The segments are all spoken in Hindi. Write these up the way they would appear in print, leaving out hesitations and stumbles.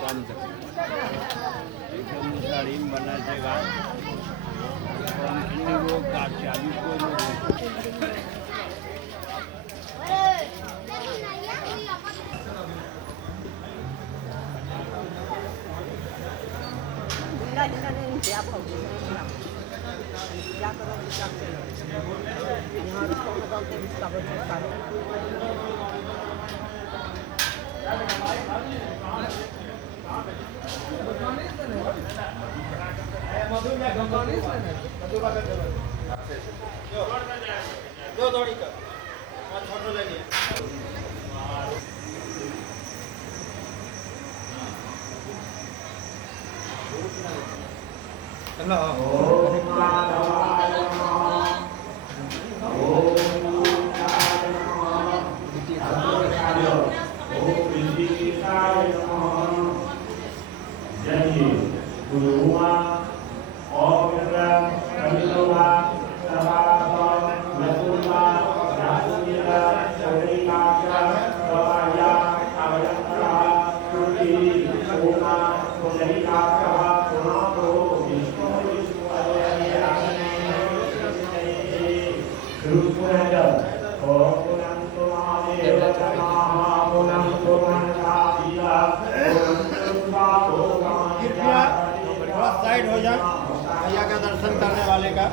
काम एकदम साड़ी बनाते गान वो चाबी को साइड हो जाए भैया का दर्शन करने वाले का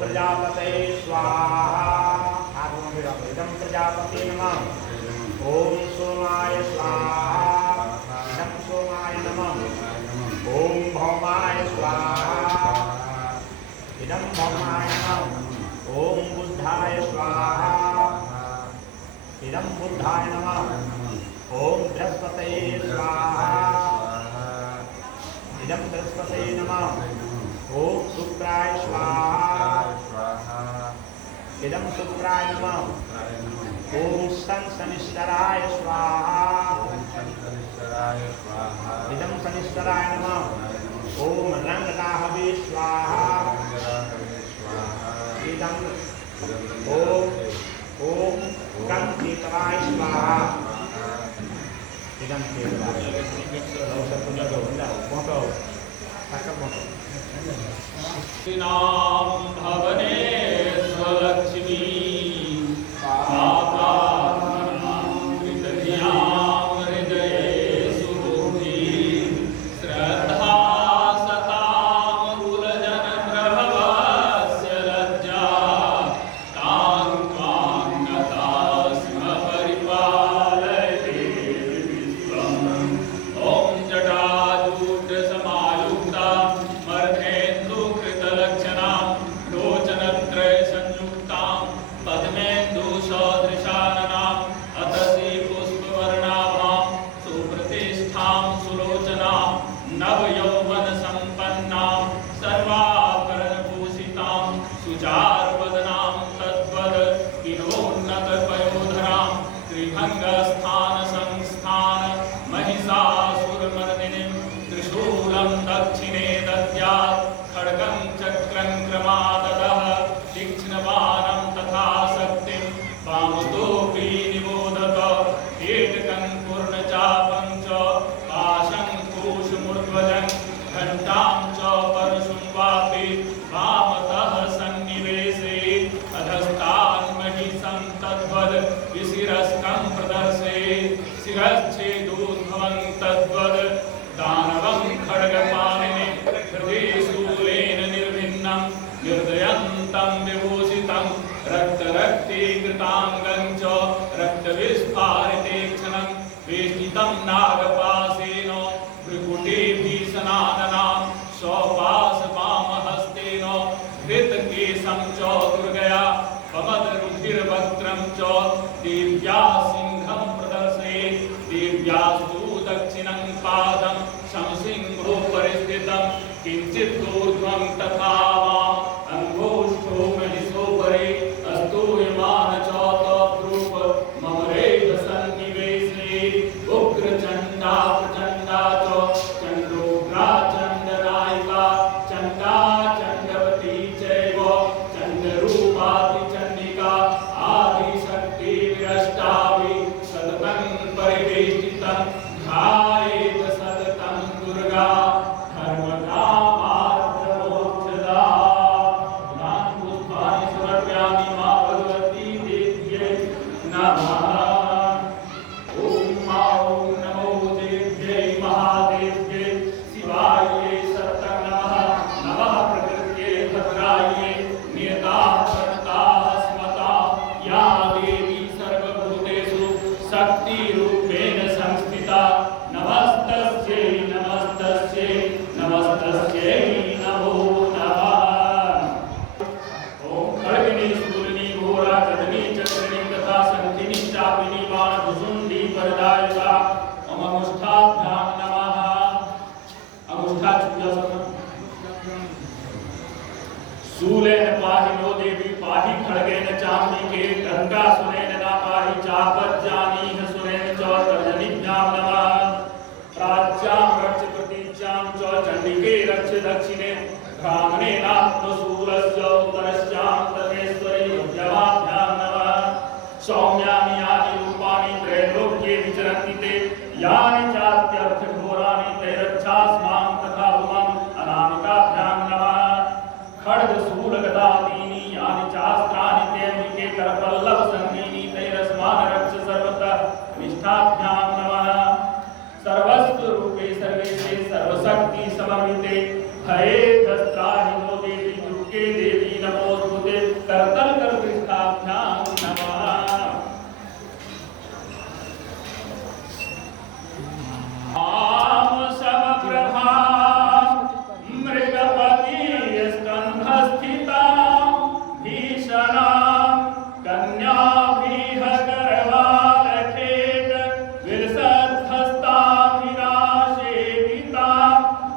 प्रजापते स्वाहा। प्रजापति नमः। ओम इदं बृहस्पतये नमः ओम शुक्राय स्वाहा इदं शुक्राय नमः ओम शनिश्चराय स्वाहा इदं शनिश्चराय नमः ओम रंगदाहवे स्वाहा इदं ओम कंकेतवाय स्वाहा इदं केतवाय नाम भवने स्वलक्ष्मी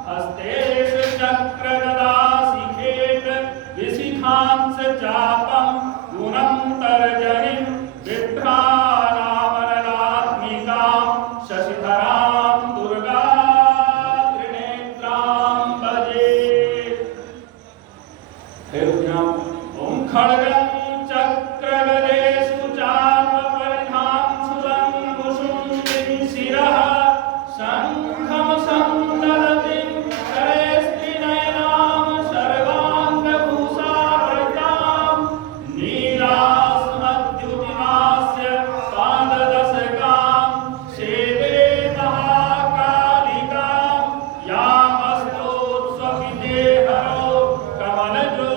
हस्ते शिरः शङ्खं सन्ददतिं करे स्त्रीनयनां सर्वाङ्गभूषावृतां नीलास्मद्युतिमास्य पाददशकां सेवे महाकालिकां यामस्तोत्स्वपिते हरो कमलजो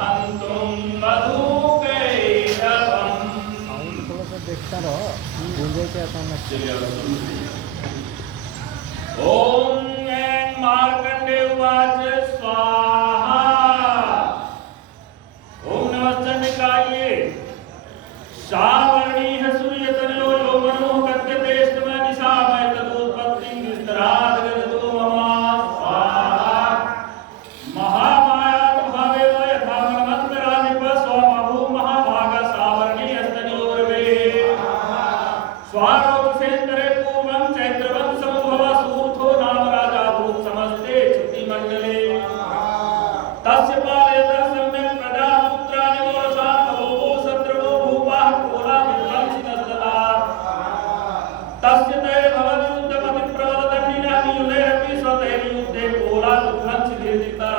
हन्तुं मधुकैटभम्। थोड़ा सा देखता रहो, गूंजे क्या समझ। ओम ऐं मार्कंडेय उवाच स्वाहा। ओम नमश्चंडिकाये सावर्णीः सूर्यतनयो यो मनोः कथ्यतेष्टमय निशामय तदोत्पत्तिं विस्तरात् गदतो मम स्वाहा। महामाया भावेव यथा मनमन्तरानिप स्वमभू महाभाग सावर्णीयस्तनयोर्वे स्वारोचसेन्दरे पूर्वं चैत्रवं समुद्भव सूर्थो नाम राजा भूत समस्ते क्षुतिमण्डले तस्य पालयतः सम्यक् प्रजापुत्राणि वोरसान् बभूवो शत्रवो भूपाः कोला विध्वंसिनस्तदा तस्य तैर्भवद्युद्धपतिप्रबलदण्डिनः नियुधैरपि स्वतैर्युद्धे कोला विध्वंसिभिर्जितः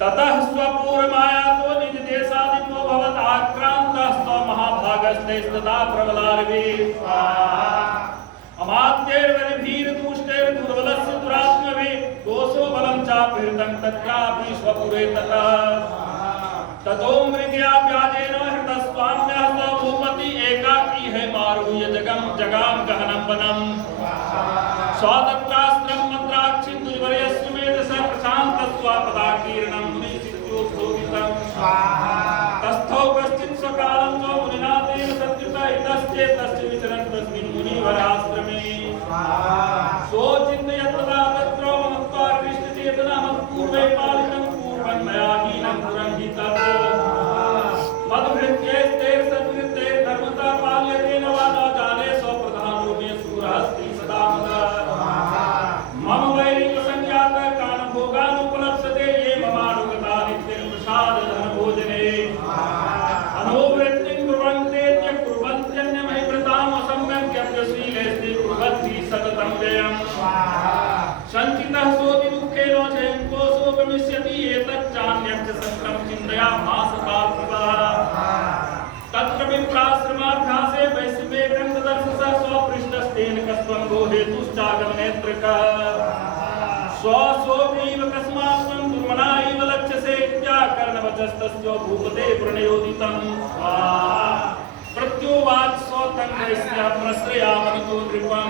ततः स्वपूर्वमायातो निजदेशादितो भवत् आक्रान्तः स्वमहाभागस्तैस्तदा प्रबलार्वे अमात्यैर्वरिभिर्दुष्टैर्दुर्बलस्य दुरात्मवे दोषो बलं चापीडितं तत्रापि स्वपुरे ततः ततो मृगयाव्याजेन हृतस्वाम्यः स भूपति एकाकी है मारुह्य जगाम गहनं वनम् स्वातत्रास्त्रं मद्राक्षि दुर्वर्यस्मेत स प्रशान्तस्वापदाकीर्णं मुनिचित्योत्सोगितं तस्थौ कश्चित् स्वकालं च मुनिना तेन सत्युता इतश्चेतस्य विचरन् तस्मिन् मुनिवराश्रमे सोचिन्तयत्तदा तत्र मत्वा कृष्णचेतना मत्पूर्वे पालितं पूर्वं मया हीनं पुरं हि तत् मद्भृत्यैस्तैर्सद्वृत्तैर्धर्मता पाल्यतेन वा न जाने स्वप्रधानो मे सूरस्ति सदा मम वैरिकसंज्ञात कानभोगानुपलप्सते ये ममानुगता नित्यप्रसादधनभोजने अनोवृत्तिं कुर्वन्तेत्य कुर्वन्त्यन्यमहिभृताम् असम्यग्यप्यशीलेस्ते कुर्वन्ति सततं व्ययम् सञ्चितः सोऽपि दुःखेन चैव कोऽसोपमिष्यति एतच्चान्यच्च सत्रं चिन्तयामास तात्विकः तत्र विप्राश्रमाभ्यासे वैश्वेकं ददर्शसः स्वपृष्ठस्तेन कस्त्वं हेतुश्चागमनेत्रकः स्वस्वैव कस्मात् त्वं दुर्मना इव लक्ष्यसे इत्याकर्णवचस्तस्य भूपते प्रणयोदितं प्रत्युवाच स्वतं वैश्यः प्रश्रयामनुतो नृपं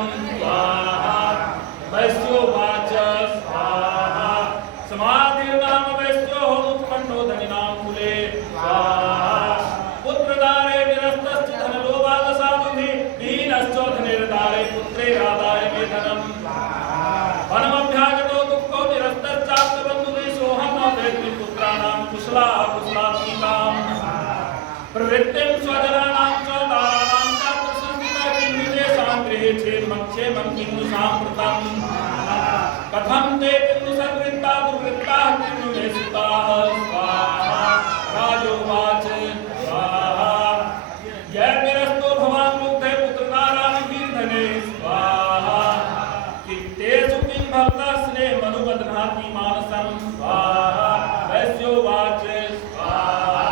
वैश्योवाच स्वाहा समाधिर्नाम वैश्यो मुखमण्डो धनिनां कुले पुत्रदारे निरस्तश्च धनलोभादसाधुभिः दीनश्च धनिर्दारे पुत्रैरादाय मे धनम् वनमभ्यागतो दुःखो निरस्तश्चाप्तबन्धुभिः सोऽहं न वेत्मि पुत्राणां कुशलात्मिकाम् प्रवृत्तिं स्वजनानां च दाराणां चात्र संस्थिता किं विदेशां गृहे क्षेमं किन्नु साम्प्रतम् कथं ते किन्नु सद्वृत्ता दुर्वृत्ताः किन्नु मे सुताः स्वाहा राजोवाच स्वाहा यैर्निरस्तो भवान् मुग्धे पुत्रदाराभिर्धने स्वाहा कित्तेषु किं भवतः स्नेहमनुबध्नाति मानसं स्वाहा वैश्योवाच स्वाहा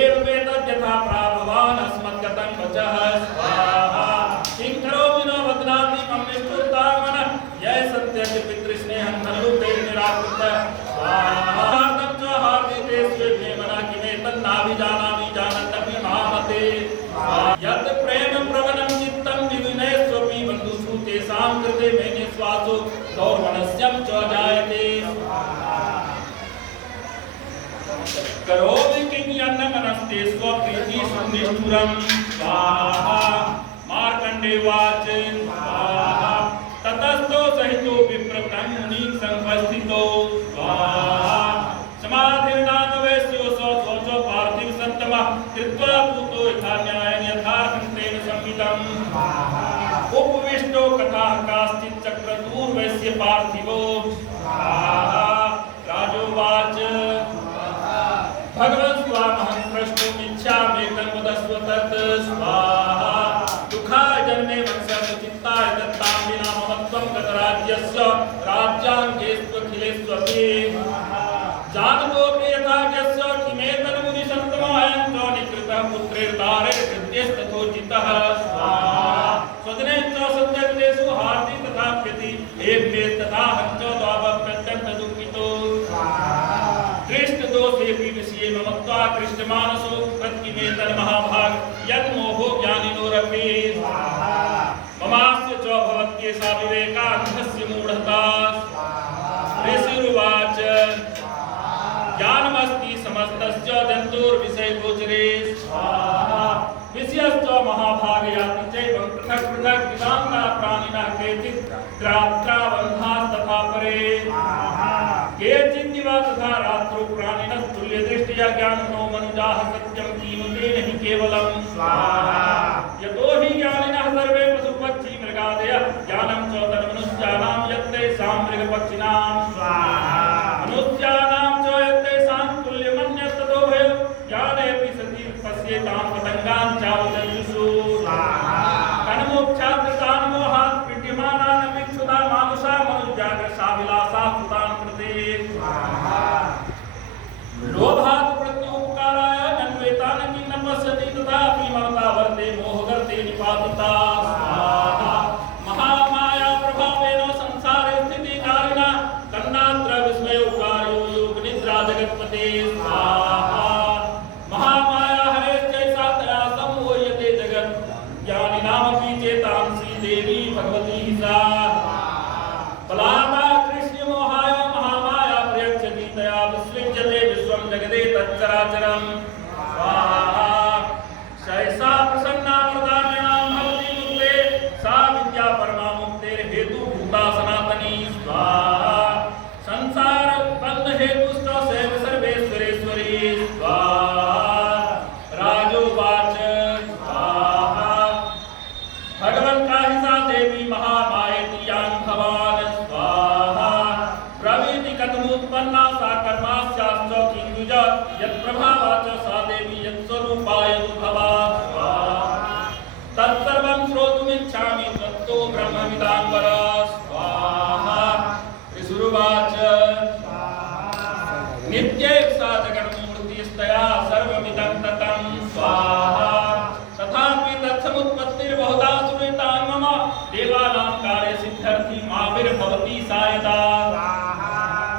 एवमेतद्यथा प्राभवान् अस्मद्गतं वचः स्वाहा किं करोमि न बध्नाति मम निष्ठुरतात्मनः यः सत्यस्य पितृस्नेहं धनरूपेण निराकृतः स्वाहार्दं च हार्दिते स्वेभ्ये मनः किमेतन्नाभिजानामि जानन्नपि महामते यत् प्रेम प्रवणं चित्तं विविनयस्वपि बन्धुषु तेषां कृते मे निःश्वासो दौर्मनस्यं च जायते करोमि किं यन्नमनस्ते स्वप्रीति सुनिष्ठुरं स्वाहा मार्कण्डेयवाच स्वाहा ततस्तो सहितो विप्रतं मुनिं संवस्थितो स्वाहा समाधिर्नाम वैश्यो स्वोच पार्थिव सत्तमः कृत्वा पूतो यथा न्यायेन यथार्थं तेन संविदम् उपविष्टो कथाः काश्चित् चक्रतुर्वैश्य पार्थिवो स्वाहा राजोवाच भगवन् स्वामहं प्रष्टुमिच्छामि तन्वदस्व तत् स्वाहा दुःखाय जन्मे वत्सः सर्वस्य राज्याङ्गेष्वखिलेष्वपि जानतोऽपि यथा यस्य किमेतन्मुनिसन्तमायं च निकृतः पुत्रेर्दारेर्हृद्यस्तथोचितः स्वजने च सत्यकृतेषु हार्दि तथाप्यति एभ्ये तथा हञ्च द्वावप्यत्यन्तदुःखितो दृष्टदोषेऽपि विषये ममत्वा कृष्टमानसो प्रत्किमेतन्महाभाग यन्मोहो ज्ञानिनोरपि ममास्य च भवत्येषा विवेकान्धस्य मूढता ऋषिरुवाच ज्ञानमस्ति समस्तस्य जन्तुर्विषयगोचरे विषयश्च महाभागयाति चैवं पृथक् पृथक् विदान्ता प्राणिनः केचित् द्रात्राबन्धास्तथा परे केचिदिव तथा रात्रौ प्राणिनः तुल्यदृष्ट्या ज्ञानिनो मनुजाः सत्यं कीनुते नहि केवलम् यतो हि ज्ञानिनः सर्वे पशुपक्षी मृगादयः ज्ञानं च तन्मनुष्याणां यत्तेषां मृगपक्षिणां मनुष्याणां च यत्तेषां तुल्यमन्यस्ततो भयो ज्ञानेऽपि सति पश्येतां पतङ्गान् चावदन्युषु तन्मोक्षात् मोहात् पीड्यमानान् विक्षुधा मानुषा मनुजाग्रसाभिलाषा सुतान् कृते लोभात् प्रत्युपकाराय अन्वेतान् किं न पश्यति तथापि ममता वर्ते मोहगर्ते निपातिता महामाया प्रभावेन संसारे स्थितिकारिणा तन्नात्र विस्मयोपकारो योगनिद्रा जगत्पते स्वाहा महामाया हरेश्चैषा तया सम्मोह्यते जगत् ज्ञानिनामपि चेतांसि देवी भगवती सा बलादा कृष्णमोहाय महामाया प्रयच्छति तया विसृज्यते विश्वं जगदे तच्चराचरम् स्वाहा सैषा प्रसन्ना वरदान्यां भवति मुक्ते सा विद्या परमा मुक्तेर्हेतुभूता सनातनी स्वाहा संसार बन्ध हेतुश्च सैव सर्वेश्वरेश्वरी स्वाहा राजोवाच स्वाहा भगवन् काहि सा देवी महामायेति यां भवान् स्वाहा प्रवीति कथमुत्पन्ना सा कर्मास्याश्च किंयुज यत्प्रभावा च सा देवी यत्स्वरूपा यदुद्भवा स्वाहा तत्सर्वं श्रोतुमिच्छामि त्वत्तो ब्रह्मविदाम्बर स्वाहा ऋषिरुवाच नित्यैव सा जगन्मूर्तिस्तया सर्वमिदं ततं स्वाहा तथापि तत्समुत्पत्तिर्बहुधा सुरेतां मम देवानां कार्यसिद्ध्यर्थी माविर्भवति सा यदा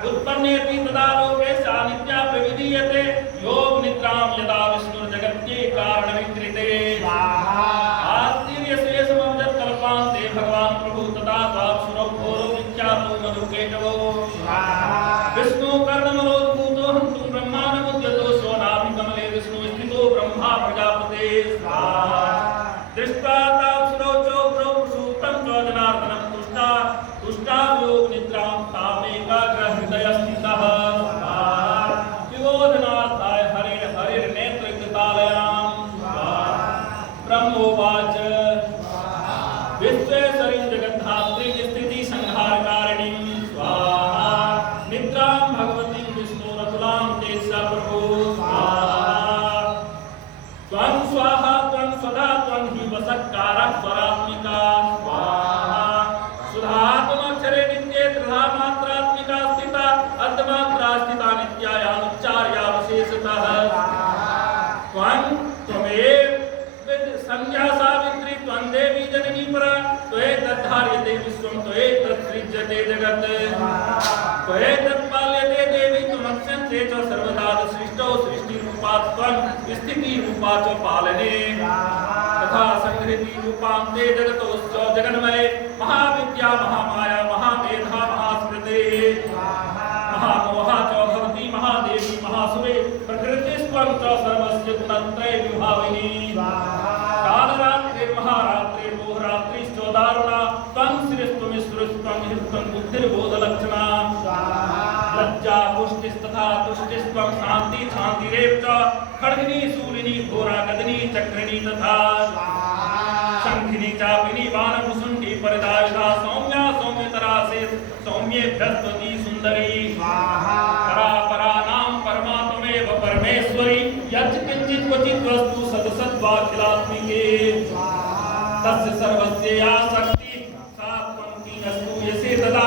उत्पन्नेति तदा लोके सा नित्या प्रविलीयते योगनिद्रां यदा विष्णुर्जगत्यै कारणविकृते आस्तिर्यशेषमवजत्कल्पान्ते भगवान् प्रभु तदा त्वाप्सुरो घोरो विख्यातो मधुकेटवो विष्णुकर्णमलोद्भूतो हन्तुं ब्रह्माण्डमुद्यतो सोनाभिकमले विष्णुस्थितो ब्रह्मा प्रजापते स्वाहा दृष्ट्वा ताप्सुरो चोग्रौ प्रसूतं च जनार्दनं तुष्टा योगनिद्रां तामेकाग्रहृदयस्थितः विबोधनार्थाय हरिर्नेत्रकृतालयां ब्रह्मोवाच विश्वेश्वरीं जगद्धात्रीं स्थितिसंहारकारिणीं स्वाहा निद्रां भगवतीं विष्णुरतुलां ते स प्रभो स्वाहा त्वं स्वाहा त्वं स्वधा त्वं हि वसत्कारः स्वरात्मिका स्वाहा सुधात्मक्षरे नित्ये त्रिधा मात्रात्मिका स्थिता अर्धमात्रा स्थिता नित्यायानुच्चार्या विशेषतः त्वं त्वमेव संज्ञा सावित्री त्वं देवी जननी परा त्वयेतद्धार्यते विश्वं त्वयेतत्सृज्यते जगत् त्वयेतत्पाल्यते देवी त्वमक्षन्ते च सर्वदा सृष्टौ सृष्टिरूपा त्वं स्थितिरूपा च पालने तथा संहृति रूपां ते जगतोश्च जगन्मये महाविद्या महामाया महामेधा महास्मृते महामोहा च भवति महादेवी महासुरे प्रकृतिस्त्वं च सर्वस्य गुणत्रय विभाविनी कालरात्रिर्महारात्रिर्मोहरात्रिश्च दारुणा त्वं श्रीस्त्वमिश्रुस्त्वं हिस्त्वं बुद्धिर्बोधलक्षणा लज्जा पुष्टिस्तथा तुष्टिस्त्वं शान्ति शान्तिरेव च खड्गिनी शूलिनी घोरा गदनी चक्रिणी तथा शंखिनी चापिनी वानभुसुंडी परिदायुधा सौम्या सौम्यतरा से सौम्येभ्यस्त्वती सुंदरी परा परानां परमात्मेव परमेश्वरी यच्च किंचित् क्वचित् वस्तु सदसद्वाखिलात्मिके तस्य सर्वस्य या शक्ति सा त्वं कीनस्तु यसे तदा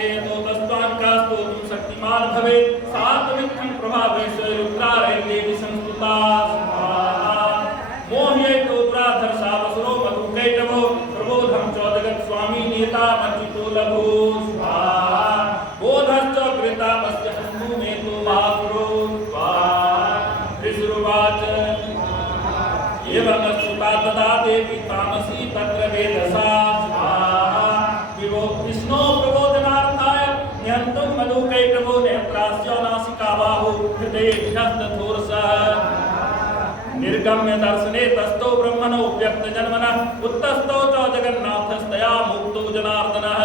ते तो तस्त्वांकास्तो तुम शक्तिमान भवे सात्विकं प्रभावेश रुद्रारण्ये संस्तुता मोह्ये तो दुराधर्षा वसुरो मधुकैटभो प्रबोधं च जगत् स्वामी नेता मच्युतो लभो स्वाहा बोधश्च कृतापस्य हन्तु मे तो मातुरो स्वाहा ऋषिरुवाच एवं श्रुता तदा देवी तामसी तत्र वेदसा स्वाहा विभो विष्णो प्रबोधनार्थाय निहन्तुं मधुकैटभो नेत्रास्य नासिका बाहु हृदये ह्यस्तथोरसः निर्गम्य दर्शने तस्थो ब्रह्मणो व्यक्त जन्मनः उत्तस्थो च जगन्नाथस्तया मुक्तो जनार्दनः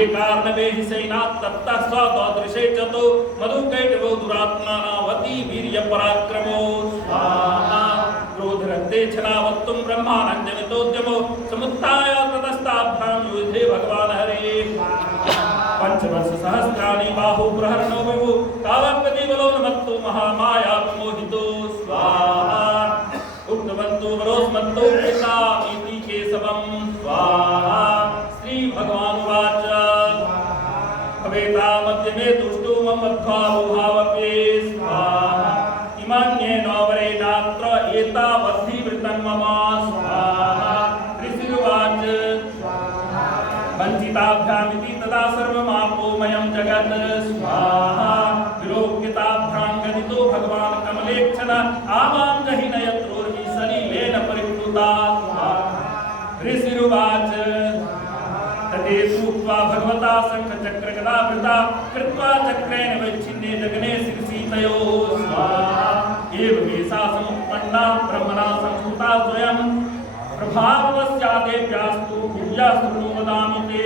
एकार्णवे हि सैनात् तत्तः स ददृशे च तो मधुकैटभो दुरात्मानावती वीर्य पराक्रमो स्वाहा क्रोधरक्ते छलावत्तुं ब्रह्मानञ्जनितोद्यमो समुत्थाय ततस्ताभ्यां युधे भगवान् हरे पंचवर्ष सहस्राणि बाहु प्रहरणो विभु तावत्पति बलोन्मत्तो महामाया विमोहितो स्वाहा उक्तवन्तो वरोस्मत्तो पिता इति केशवं स्वाहा श्री भगवान् उवाच भवेता मध्यमे दुष्टो ममध्वावुभावपे स्वाहा इमान्येन वरेणात्र एतावद्धिवृतं मम स्वाहा ऋषिरुवाच वञ्चिताभ्यामिति तदा सर्वमापोमयं जगत् स्वाहा विलोक्यताभ्यां गदितो भगवान् कमलेक्षण आवां जहि नयत्रोर्हि सलिलेन परिप्लुता ऋषिरुवाच तदेतुक्त्वा भगवता शङ्खचक्रगदाभृता कृत्वा चक्रेण वैच्छिन्ने जगने शिरसीतयोः स्वाहा एवमेषा समुत्पन्ना ब्रह्मणा संस्कृता स्वयं प्रभावस्यादेव्यास्तु भूयास्तु वदामि ते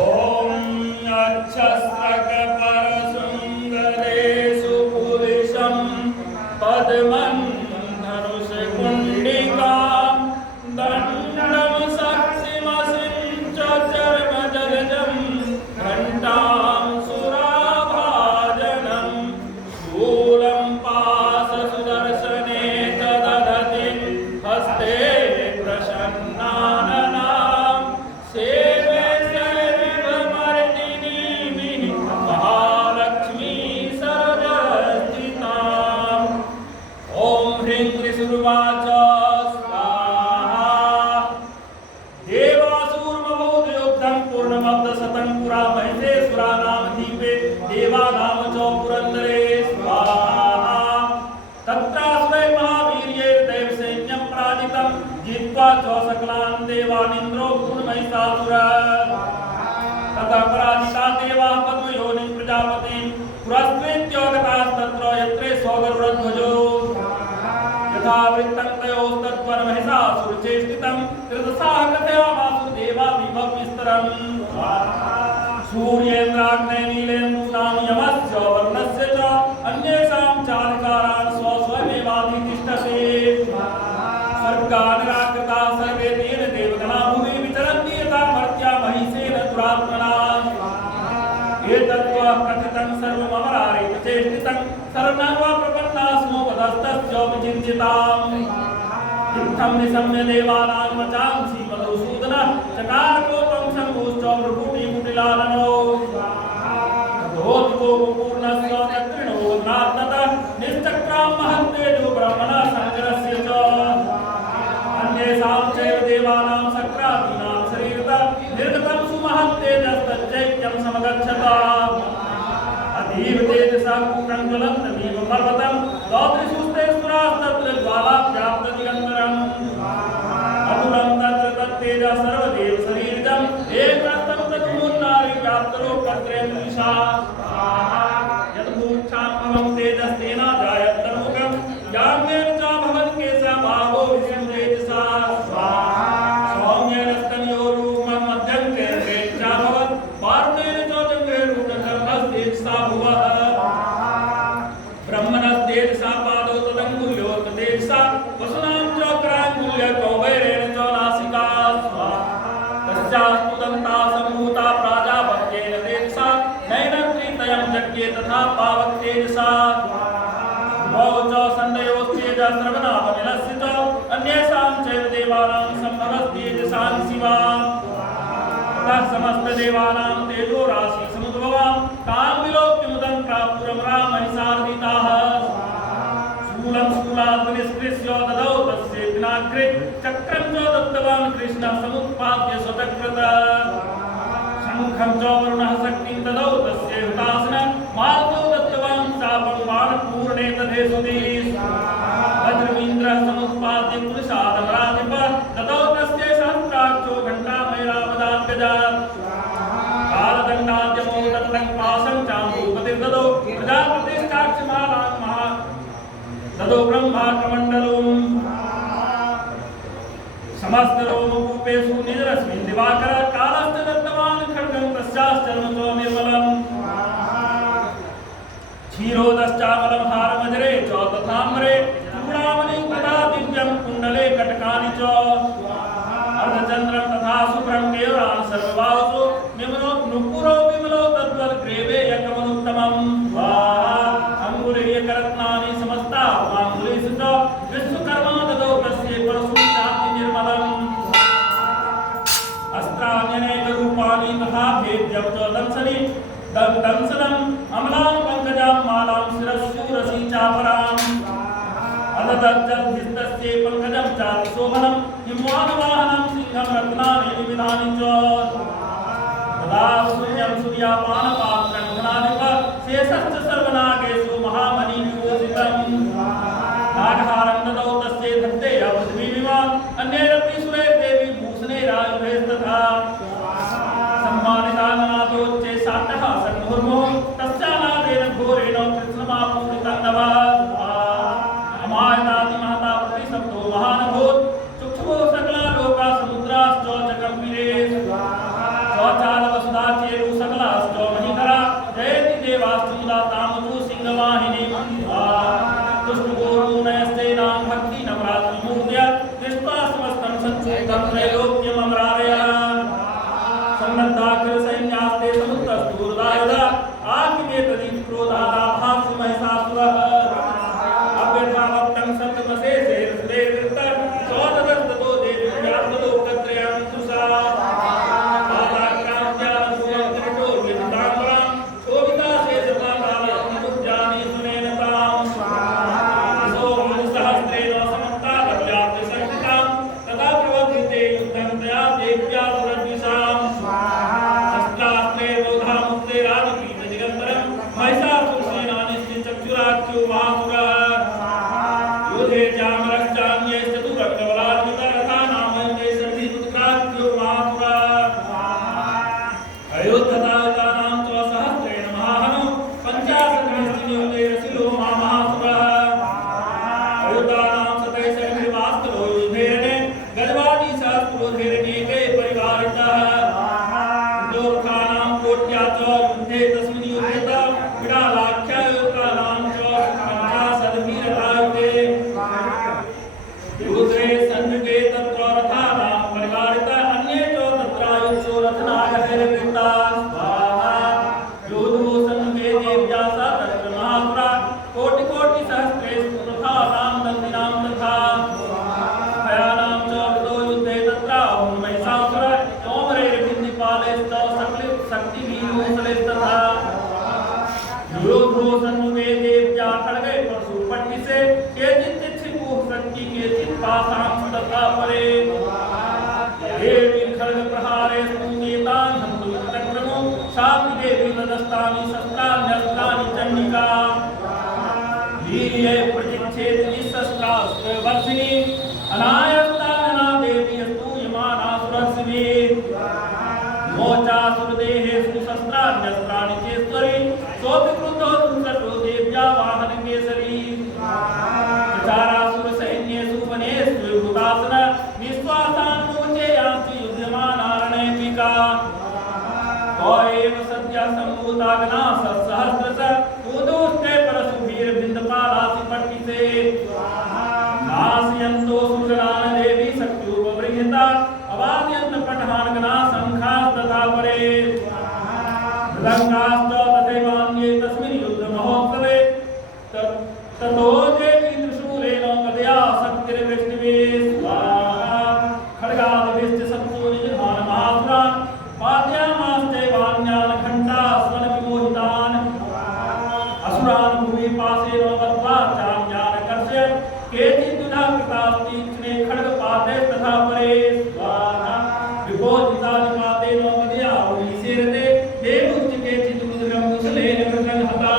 ओम अच्छस्त्रक परसुंदरेषु पुरुषं पद्मं धनुष कुंडिका दण्डं शक्तिमसिञ्च चर्मजलजं घण्टां सुराभाजनं शूलं पाशसुदर्शने च दधतिं हस्ते प्रसन्नाननां सेवे सर्वमर्दिनीमिः महालक्ष्मी सरजस्थिताम् ॐ ह्रीं ऋषिरुवाच पूर्णमब्दशतं पुरा महिषेसुरानामधीपे देवानां च पुरन्दरे स्वाहा तत्रास्मै महावीर्ये दैवसैन्यं पराजितं जित्वा च सकलान् देवानिन्द्रो पूर्णमहिषासुरः ततः पराजिता देवाः पद्मयोनिं प्रजापतिं पुरस्कृत्योगतास्तत्र यत्रे स्वगरुडध्वजो यथा वृत्तं तयोस्तद्वनमहिषासुरचेष्टितं कृतसाः कथयामासुरदेवा विभवविस्तरम् सूर्येन्द्राग्नेनीलेन्दूनां यमस्य वर्णस्य च अन्येषां चाधिकारान् स्वस्वमेवाधितिष्ठते सर्गानिराकृता सर्वे तेन देवगणा भुवि विचरन्ति यथा मर्त्या महिषेन दुरात्मना एतद्वः कथितं सर्वममरारे चेष्टितं सर्वं वा प्रपन्ना स्मो वदस्तस्य विचिन्तिताम् इत्थं निशम्य देवानां वचांसि मधुसूदनः चकारकोपं शम्भुश्च भ्रुकुटिकुटिलालनो ततोऽधिको पूर्णस्य चक्रिणो नात्ततः निश्चक्रां महत्तेजो ब्रह्मणः शङ्करस्य च अन्येषां चैव देवानां शक्रादीनां शरीरतः निर्गतं सुमहत्तेजस्तच्चैत्यं समगच्छत अतीव तेजसा कूटं ज्वलन्तमिव पर्वतं दौदृशुस्ते सुरास्तत्र ज्वालाव्याप्तदिगन्तरम् अतुलं तत्र तत्तेजः सर्वदेव शरीरजम् एकस्तं तदुन्नारि व्याप्तलोकत्रयमीशा यद्भूक्षां भवं तेजस्तेना जायत्तनुकं याम्येन च भवन् केशा बाहो विषमतेजसा सौम्येन स्तनयोरुमं मध्यं केन्द्रेण च भवत् वारुणेन च जङ्घेरुकधर्मस्तेजसा भुवः ब्रह्मणस्तेजसा पादौ तदङ्गुल्यो तदेजसा वसुनां च कराङ्गुल्य कौबैरेण च नासिका तस्यास्तु दन्ता सम्भूता प्राजापत्येन तेजसा नैनत्रितयं शक्ये तथा पावक तेजसा भौचो संदयोस्तेजा सर्वनामनिलसितो अन्येषां चैव देवानां सम्भवस्तेजसां शिवा तत् समस्त देवानां तेजो राशि समुद्भवां तां विलोक्य मुदं प्रापुरं रामहिसार्दिताः शूलं शूलाद्निष्कृष्य ददौ तस्य विनाग्रे चक्रं च दत्तवान् कृष्णः समुत्पाद्य स्वतकृतः शङ्खं च वरुणः शक्तिं ददौ तस्य हुतासनं मारुतौ दत्तवान् शापं बाणपूर्णे तथेषुति वज्रमिन्द्रः समुत्पाद्य पुरुषादमराधिपः ददौ तस्य सहस्राक्षो घण्टामैरावदाग्रजात् कालदण्डाद्यमो दत्तं पाशं चाम्बूपतिर्ददौ प्रजापतिष्ठाक्षमालां महा ददौ ब्रह्माकमण्डलम् समस्त रोमकूपेषु निजरश्मिन् दिवाकर कालश्च दत्तवान् खड्गं तस्याश्चर्मचो निर्मलम् क्षीरोदश्चामलं हारमजरे च तथाम्रे चूडामणिं तथा दिव्यं कुण्डले कटकानि च अर्धचन्द्रं तथा शुभ्रं केवलान् सर्ववासु निम्नो नुपुरो विमलो तद्वद्ग्रेवे यकमनुत्तमम् अङ्गुलीयकरत्नानि समस्ता माङ्गुलीषु च विश्वकर्मा ददौ तस्य परशु निर्मलम् अस्त्राण्यनेकरूपाणि तथा भेद्यं च दंसनम् अमलां पङ्कजां मालां शिरस्सूरसी चापराम् अददज्जलधिस्तस्य पङ्कजं चातिशोभनं हिमवानवाहनं सिंहं रत्नानि विविधानि च तदा सूर्यं सूर्यापानपात्रं घनाधिप शेषश्च सर्वनागेषु महामणिविभूषितम् नागहारं ददौ तस्य धत्तेय पृथ्वीमिव अन्यैरपि सुरैर्देवी भूषणैरायुधैस्तथा सम्मानिता नादोच्चे साट्टः सन्मुहुर्मुहुः तस्यानादेन घोरेण कृत्स्नमापूरितं नवः अमायतातिमहता प्रतिशब्दो महानभूत् चक्षुः सकला लोका समुद्राश्च चकम्पिरे स्वचालवसुधा चेरु सकलाश्च महीधरा जयति देवाश्च मुदा तामुचु सिंहवाहिनीं तुष्टुगोरूणयस्तेनां भक्तिनम्रात्मूर्त्य दृष्ट्वा समस्तं सञ्चूतं त्रैलोक्यमम्रारयः सन्नद्धाखिलसैन्यास्ते समुद्रस्तूर्दायुधा आकिमेतदीक्रोधादाभासु महिषासुरः अव्यथावप्तं सप्तमशेषैर्सुरैर्वृत्तः चोददस्ततो देव्यास्तदोक्त्रयं तुषा पादाक्रान्त्यानसूयन्त्रिटो विविधाम्बरां शोभिता शेषतां कालमुद्यानि सुनेन ताम् दिशो मनुसहस्रेण समन्ता गव्याप्तिसङ्कितां तदा प्रवर्धिते युद्धं तया देव्या सुरद्विषाम् शस्त्रास्त्रे रोधामुक्ते राजपीठदिगन्तरं महिषासुरसेनानिश्च चक्षुराख्यो महासुरः योधे चामरश्चान्यैश्चतुरङ्गबलान्वितरथानामन्ये सर्वीपुत्राख्यो महासुरः अयोद्धतायुधानां च सहस्रेण महाहनो पञ्चाशद्विष्टिनियुतेरशिलो महासुरः अयोध्यानां शतैश्चर्यवास्तवो युधेरणे गजवादी सहस्रोधेरनेके परिवारितः दोर्खानां कोट्या च युद्धे तस्मिन् युद्धेत विडालाख्यायोद्धानां च पञ्चाशद्भिरतायुते युद्धे संयुगे तत्र रथानां परिवारितः अन्ये च तत्रायुत्सो रथनागहैर्वृत्ताः स्वाहा योधो संयुगे देव्या सा तत्र महासुरा कोटिकोटिसहस्रेषु रथानां दन्दिनां तथा भयानां च विदो युद्धे तत्राहुं महिषासुर तोमरैर्भिन्दिपालैश्च शक्तिभिर्मुसलैस्तथा योधो संयुगे देव्या खड्गे परशुपट्टिसे केचित् क्षिपुः शक्ति केचित् पाशां तथा परे देवी खड्गप्रहारे स्तूयेतान् हन्तुं चक्रमो शान्ति देवी तदस्तानि शस्त्राण्यस्त्राणि चण्डिका लील्ये प्रतिच्छेदि निःशस्त्रास्त्रवर्षिणी अनायस्तानना देवी स्तूयमाना सुरर्षिणी मोचासुरदेहेषु शस्त्राण्यस्त्राणि चेश्वरी सोऽपि क्रुद्धो दुर्घटो देव्या वाहनकेसरी प्रचारासुरसैन्येषु वनेषु हुतासन निःश्वासान्मोचेयास्ति युध्यमानारणैपिका एव सद्यः सम्भूतागना सहस्रश उदोष्टे परशुभिर्भिन्दपालासि पट्टिसे नाशयन्तो सुरगणान् देवी शक्त्युपबृंहिता अवादयन्त पटहानगणा शङ्खास्तथा परे मृदङ्गाश्च तथैवान्ये तस्मै विपासे नवत्वा चान्यानकर्ष्य केचिदुधा कृतास्तीक्ष्णे खड्गपाते तथा परे स्वाहा विभोजितानिपाते नवमदयावनीसेरते देवुच्च केचिदुदरं कुशलेन कृतं हता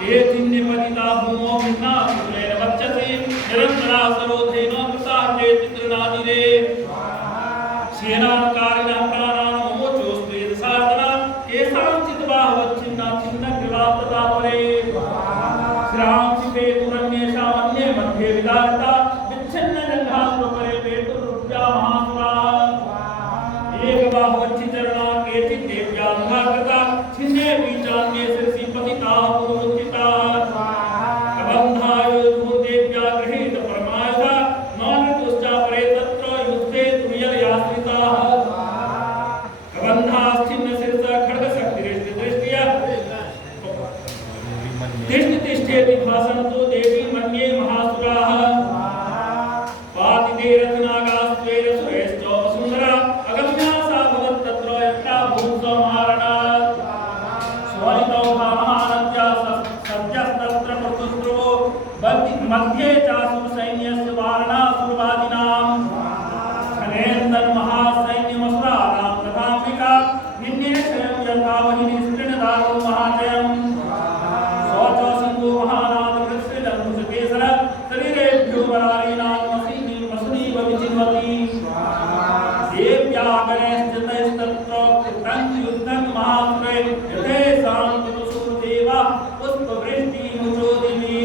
केचिन्निपतिता भूमो भिन्ना कुशलेन वच्चसि निरन्तरा सरोधेन कृता केचिदृणादिरे सेनाकारिणः प्राणान् मोचोस्त्वेद साधना केषाञ्चित् बाहवच्छिन्ना छिन्नग्रीवास्तथा परे श्रांसि पेतुरन्येषामन्ये मध्ये विदारिता विच्छिन्नजङ्घास्वपरे पेतुरुभ्या महासुरा एकबाहवच्छिचरणा केचित् देव्यान्धा कृता छिन्ने बीजान्ये शिरसि पतिताः पुरुमुत्थिताः कबन्धायुधो देव्या गृहीत परमायुधा नानतुश्चापरे तत्र युद्धे तुर्ययाश्रिताः कबन्धाश्चिन्न शिरसा खड्गशक्तिरिष्टदृष्ट्या तिष्ठेति भासन्तो देवी मन्ये महासुराः पातिते रत्नागास्त्वेन सुरेश्च वसुन्धरा अगम्या सा भवत्तत्र यत्रा भूसंहारणात् स्वरितौ महानद्या सद्यस्तत्र पृथुस्रुवो मध्ये चासुर सैन्यस्य वारणासुरवादिनाम् खनेन्दन् महासैन्यमसुराणां तथाम्बिका निन्ये स्वयं यथा वहिनी स्त्रीणदारो महाजयम् शरीरेभ्यो वरालीनामसीनीं वसुनीव विचिन्वती देव्या गणेशजतैस्तत्र कृतं युद्धं महासुरे यथेषां ततुसुरदेवा पुष्पवृष्टिमुचोदिनी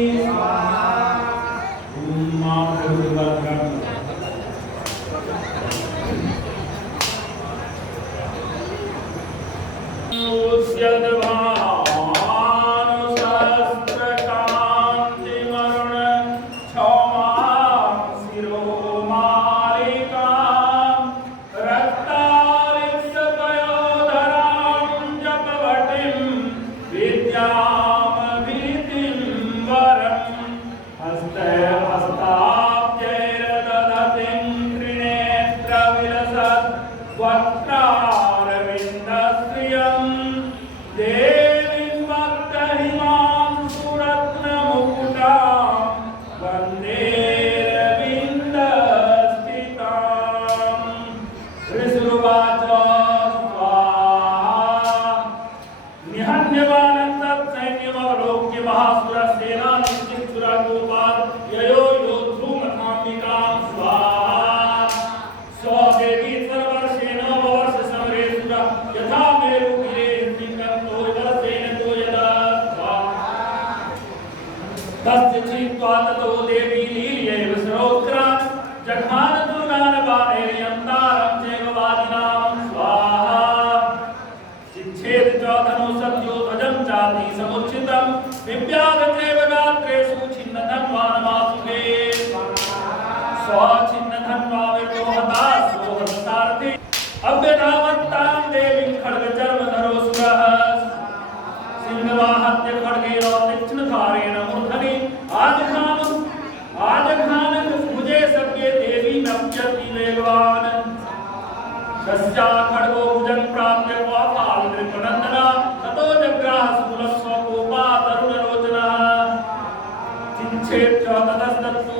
चिच्छेत्रा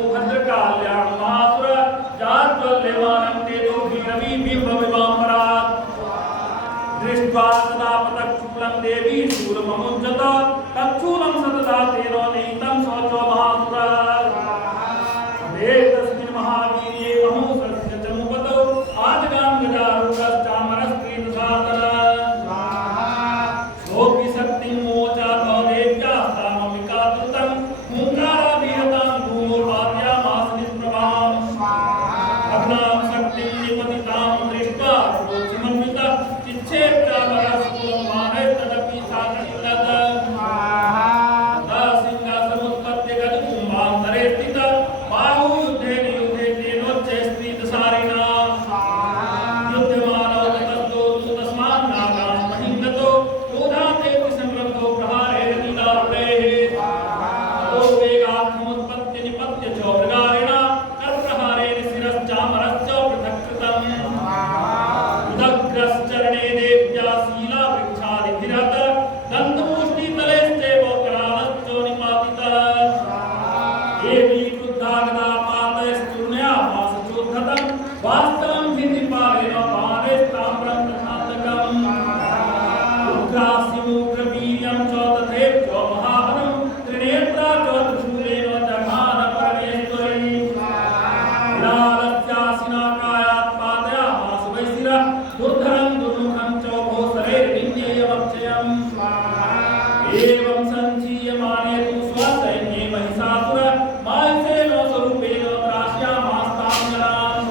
एवं संचीयमाने तु स्वसैन्ये महिषासुर मांसेन स्वरूपेण त्रास्यामास्तां जनान्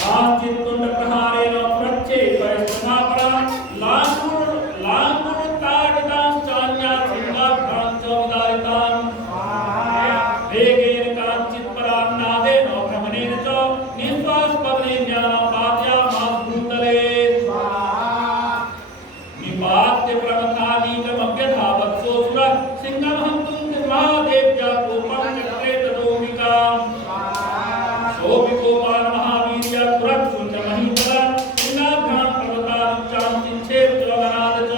काश्चित्तुण्डप्रहारेण प्रच्छेदयस्तथापरा लाङ्गुरुताडिताश्चान्यात् सिंहाभ्राञ्च विदारितान् वेगेन काञ्चित्परान्नादेन भ्रमणेन च निःश्वासपवनेन्यानां पादयामास भूतले निपात्य प्रमथानीकमभ्यधावत्सोऽसुर सिंहमहन्तुं महादेव्या कोपं चक्रे ततोऽम्बिकाम् सोऽपि कोपान् महावीर्य पुरक्षुण्ड महीपद सिंहाभ्यां पर्वतानुच्चां चिच्छेत्य गणाद च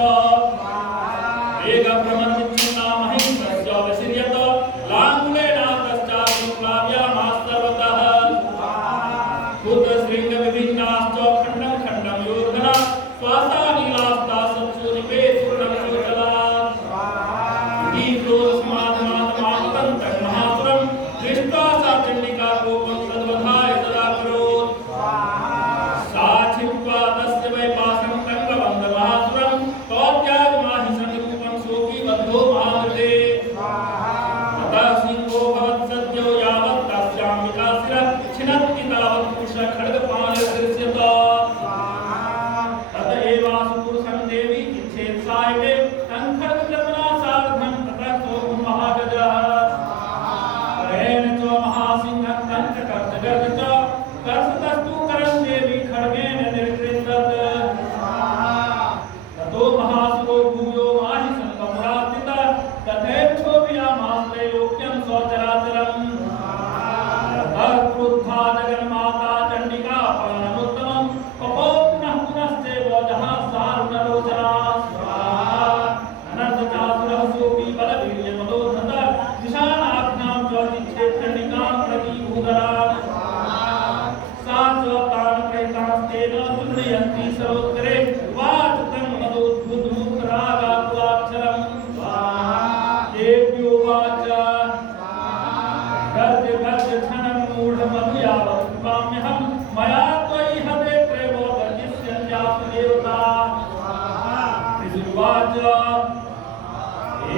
वेगभ्रमणविच्छिन्ना महिषस्य विसिर्यत लाङ्गुलेनातश्चाप्लाव्यामास सर्वतः कुतशृङ्गविभिन्नाश्च खण्डं खण्डं योधना श्वासानीलास्ता सत्सु निपेतुर्नक्षोचलात् इति क्रोधसमाधमादमागतं महासुरं दृष्ट्वा सा चण्डिका कोपं तद्वधाय तदा करोत् सा क्षिप्त्वा तस्य वैपासं रङ्गबन्धमहासुरं तौत्यागमाहिषनिरूपं सोऽपि बद्धो महामृते ततः सिंहो भवत्सद्यो यावत् तस्याम्बिका शिरः छिनत्ति तावत् पुरुषखड्गपाणिर्दृश्यत तत एवासुपुरुषं देवी चिच्छेत्सायते तङ्खड्गजपना सार्धं ततः सोऽहं महागजः परेण च महासिंहं तञ्चकर्षगर्ज च कर्षतस्तु करं देवी खड्गेन निर्गृह्णत् ततो महासुरो भूयो माहिषं वपुरास्थितः तथैक्षोभयामास त्रैलोक्यं स्वचराचरम् ततः क्रुद्धा जगन्माता चण्डिका पाणमुत्तमं कपौ पुनः पुनश्चैव जहासारुणलोचना स्वाहा अनर्थचासुरः सोऽपि बलवीर्यमदोद्धतः दिशानाज्ञां च चिच्छेत् चण्डिकां प्रतीभूधरात् सा च तान् प्रहितास्तेन तुलयन्ती सरोत्तरे उवाच तं मदोद्भुतमुखरागाकुलाक्षरम् देव्योवाच गर्ज गर्ज छनं मूढमनु यावत् कृपाम्यहं मया त्वयि हते त्रैवो गर्जिष्यन्त्यासु देवता ऋषिरुवाच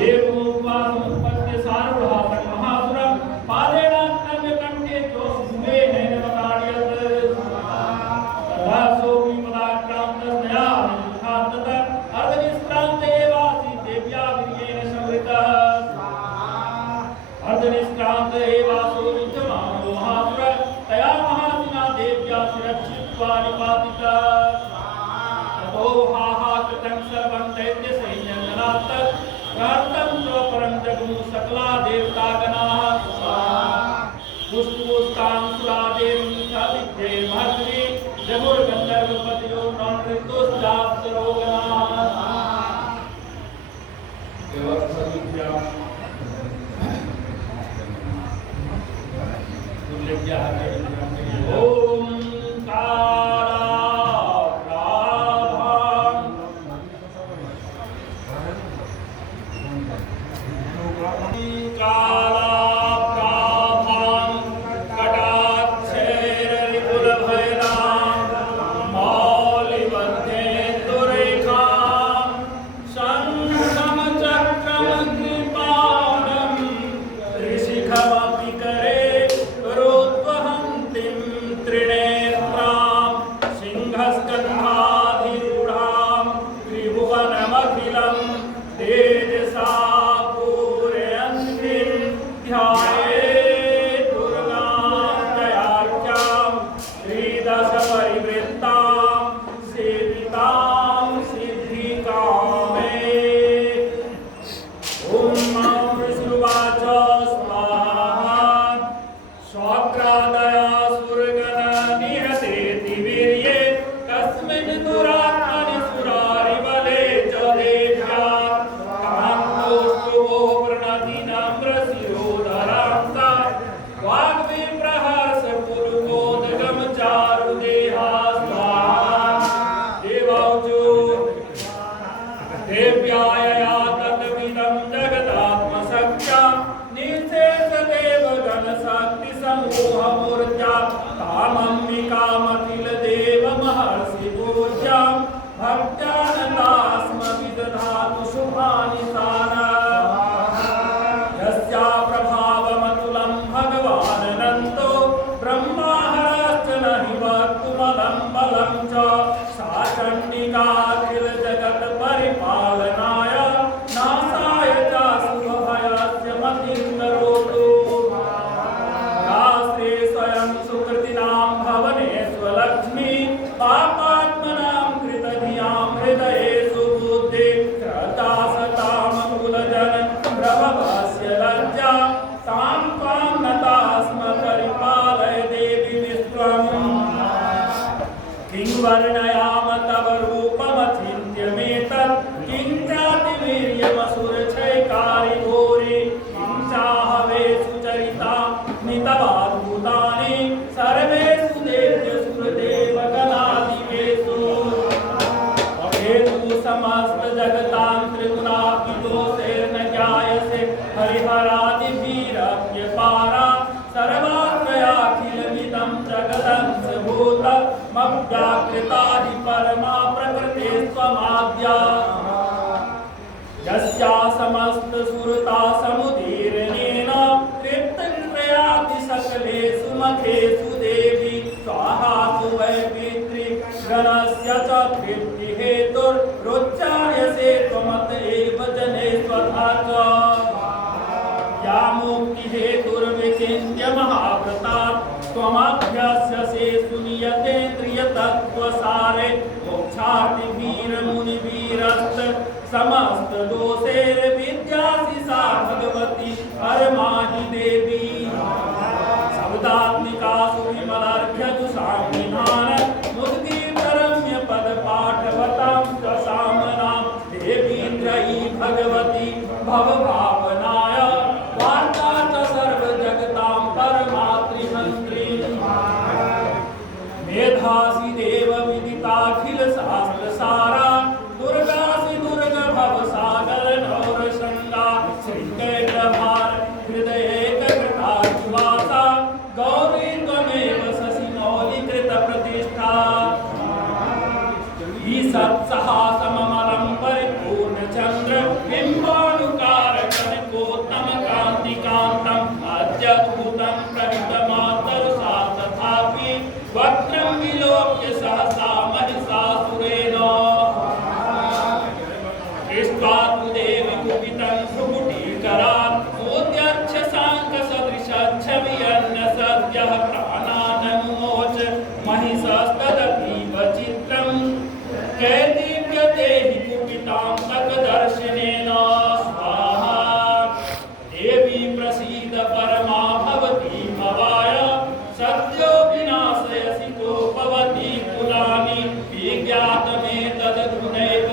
एवमुक्त्वा समुत्पद्य सारूढासं महासुरं पादेनाक्रम्य कण्ठे चोषभुवेन ताडयत् तदा सोऽपि पदाक्रान्तस्तया नियुद्धात् अर्धनिष्क्रान्त एवासि देव्या वीर्येण संवृतः अर्धनिष्क्रान्त एवासो युध्यमानो महासुर तया महासिना देव्या शिरच्छित्त्वा निपातितः ततो हाहाकृतं सर्वं दैत्यसैन्यं जनात् प्रार्थं च परं जगमु सकला देवतागणाः पुष्पुष्टां सुरादेवीं सावित्रे महर्षि जगुर्गन्धर्वपतयो नृतोश्चाप्सरोगणाः ओम कालाभ्राभां कटाक्षैररिपुलभयदां मौलिबद्धेन्दुरेखां शङ्खमचक्रमग्निपाणं त्रिशिखमपि करे करोत्वहन्तीं त्रिनेत्रां सिंहस्कन्धाधिरूढां त्रिभुवनमखिलं तेजसा पूरयन्तीं ध्यायेत् दुर्गां दयाख्यां श्रीदशपरिवृत्तां सेवितां सिद्धिकामे ॐ ऋषिरुवाच स्वाहा स्वाक्रादयासुरगणनिहतेति वीर्ये कस्मिन् दुरात्मनि सुरारिबले च देव्या कान्तोष्टुवो प्रणति नम्रशिरोधरां सा वाग्विप्रहर्षपुरुकोदगं चारुदेहा स्वाहा देवौचो देव्यायया तद्विदं जगदात्मशक्त्या निःशेषदेवगणशक्तिसमूहमूर्त्या तामम्बिकामखिलदेवमहर्षिपूज्यां भक्त्या नतास्म विदधातु शुभानि निशाना यस्या प्रभावमतुलं भगवाननन्दो ब्रह्माहरश्च न हि वक्तुमलं बलं च सा चण्डिकाखिलजगत्परिपालनाय नाशाय च शुभभयस्य मतिं करोतु या श्री स्वयं सुकृतिनां भवने स्वलक्ष्मी पापात्मनां कृतधियां हृदयेषु बुद्धि कृता सतामकुलजन प्रभवस्य लज्जा तां त्वां नता स्म परिपालय देवि विश्वम् किं वर्णयाम तव रूपमचिन्त्यमेतत् किं चातिवीर्यमसुरक्षयकारि घोरे किं चाहवे सुचरिता नितवाद्भुतानि सर्वेषु देव्यसुरदेवगणादिवेषु हेतु समस्त जगतां त्रिगुणात्मदोषेण ज्ञायसे हरिहरादिभिरप्यपारा सर्वात्रयाखिलमिदं जगदंशभूतमव्याकृतादि परमा प्रकृते स्वमाद्या यस्या समस्त सुरता समुदीर्णेन तृप्तत्रयादि सकलेषु मखेषु देवी स्वाहा वै पितृगणस्य च तृप्तिहेतुर्रोच्चार्यसे त्वमत एव जने स्वधा च या मुक्तिहेतुर्विचिन्त्य महाव्रतात् त्वमभ्यस्यसे सुनियतेन्द्रियतत्त्वसारे मोक्षार्थिवीरमुनिवीरस्त समस्तदोषैर्विद्यासि सा भगवती परमाहि देवी शब्दात्मिकासु विमलार्घ्यजुषां निधान मुद्गीतरम्य पदपाठवतां च सामनां देवीन्द्रयी भगवती भवभावनाय वार्ता च सर्वजगतां परमात्रिमन्त्री मेधासि देव विदिताखिल शास्त्रसारा दुर्गासि दुर्ग भवसागर नौरशृङ्गा श्रीकैटभार हृदयेककृता सुवासा गौरी त्वमेव शशि मौलिकृतप्रतिष्ठा ईसत्सहासममलं परिपूर्णचन्द्र बिम्बानुकारकनकोत्तमकान्तिकान्तम् अत्यद्भुतं प्रवितमातरुषा तथापि वक्त्रं विलोक्य सहसा महिषासुरेण दृष्ट्वा तु देवि कुपितं सुकुटीकरात् मोद्यर्च्छशाङ्खसदृशच्छवियन्न सद्यः प्राणानमुमोच महिषस्तदतीव चित्रं कैदीप्यते हि कुपितां तकदर्शनेन स्वाहा देवी प्रसीद परमा भवती भवाय सद्यो विनाशयसि कोपवती कुलानि विज्ञातमेतदधुनैव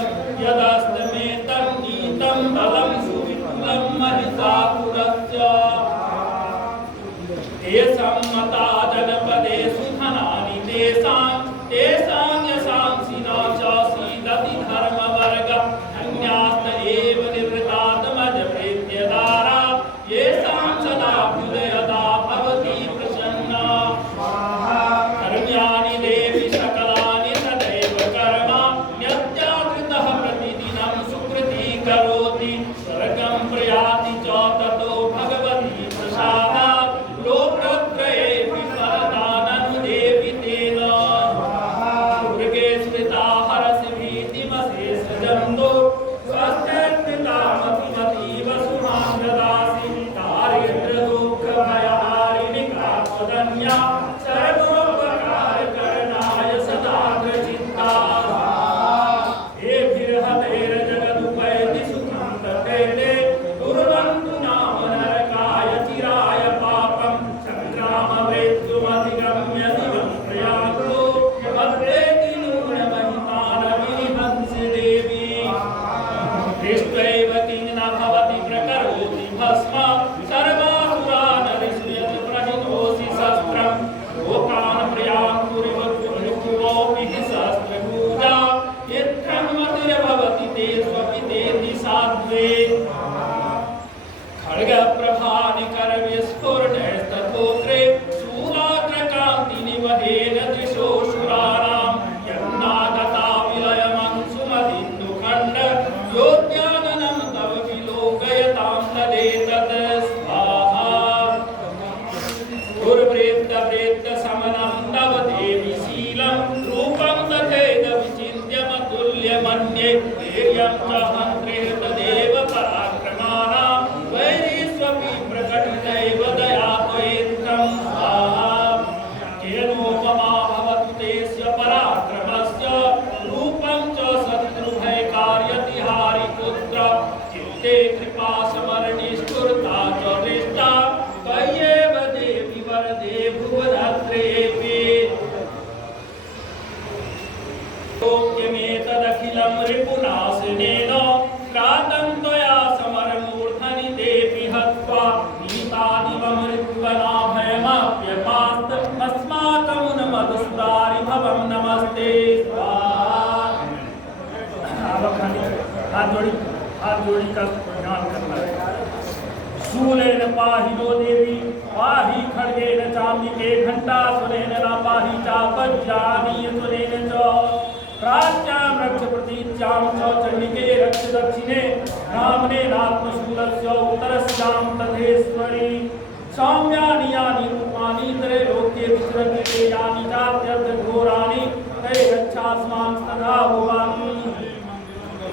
यदस्तमेतं नीतं बलं सुविपुलं महिषासुरस्य तेषां मता जनपदेषु धनानि तेषां यशांसि न च सीदति धर्मवर्ग अन्यास्त एव निवृत्तात्मजप्रेत्यदारा येषां सदाभ्युदयदा भवति प्रसन्ना कर्म्यानि देवि सकलानि सदैव कर्म यज्ञाकृतः प्रतिदिनं सुकृती करोति स्वर्गं प्रयाति च ततो भगवती प्रसादात् लोकत्रये विफलदाननुदेवि तेन दुर्गे स्मृता हरसि भीतिमशेषजन्तो स्वस्त्यर्पितामतिमतीव सुमां ददासि दारिद्र्यदुःखभयहारिणि कात्वदन्या सर्वोपकारकरणाय सदाग्रचित्ता हे बिर्हतैर्जगदुपैति सुखं तथैते कुर्वन्तु नाम नरकाय चिराय पापं सङ्ग्राममृत्युमधिगम्य दिवं प्रयातो भद्रेति नूनमहिमानविहंसि देवी दृष्ट्वैव किं न भवति प्रकरोति भस्म सर्वासुरानरिषुयत् प्रहितोऽसि शस्त्रं लोकान् प्रयान्तुरिवोऽपि हि शस्त्रपूजा यत्रं मतिर्भवति ते स्वपितेति साध्वे खड्गप्रभानिकरविस्फुरणैस्तथोत्रे शूलाग्रकान्तिनिवहेन दृशोऽसुराणां यन्नागता विलयमंसुमदिन्दुखण्ड योद्याननं तव ते कृपा समरणिष्ठुरता च दृष्टा त्वय्येव देवि वरदे भुवनत्रयेऽपि योग्यमेतदखिलं रिपुनाशनेन क्रातं त्वया समरमूर्धनि देवि हत्वा निहितादिवमृत्युवनाभयमप्यपास्तमस्माकमुन्मधुस्तारि भवं नमस्ते हाथ जोड़ी का ध्यान करना है। शूलेन पाहि नो देवी पाहि खड्गेन चाम्बिके घण्टासुरेण न पाहि चापज्यानीयसुरेण च प्राच्यां रक्ष प्रतीच्यां च चण्डिके रक्ष दक्षिणे रामनेनात्मशूलस्य उत्तरस्यां तथेश्वरी सौम्यानि यानि रूपाणि त्रैलोक्ये विचरन्ति ते यानि चात्यर्थघोराणि ते रक्षास्मां तथा भुवानि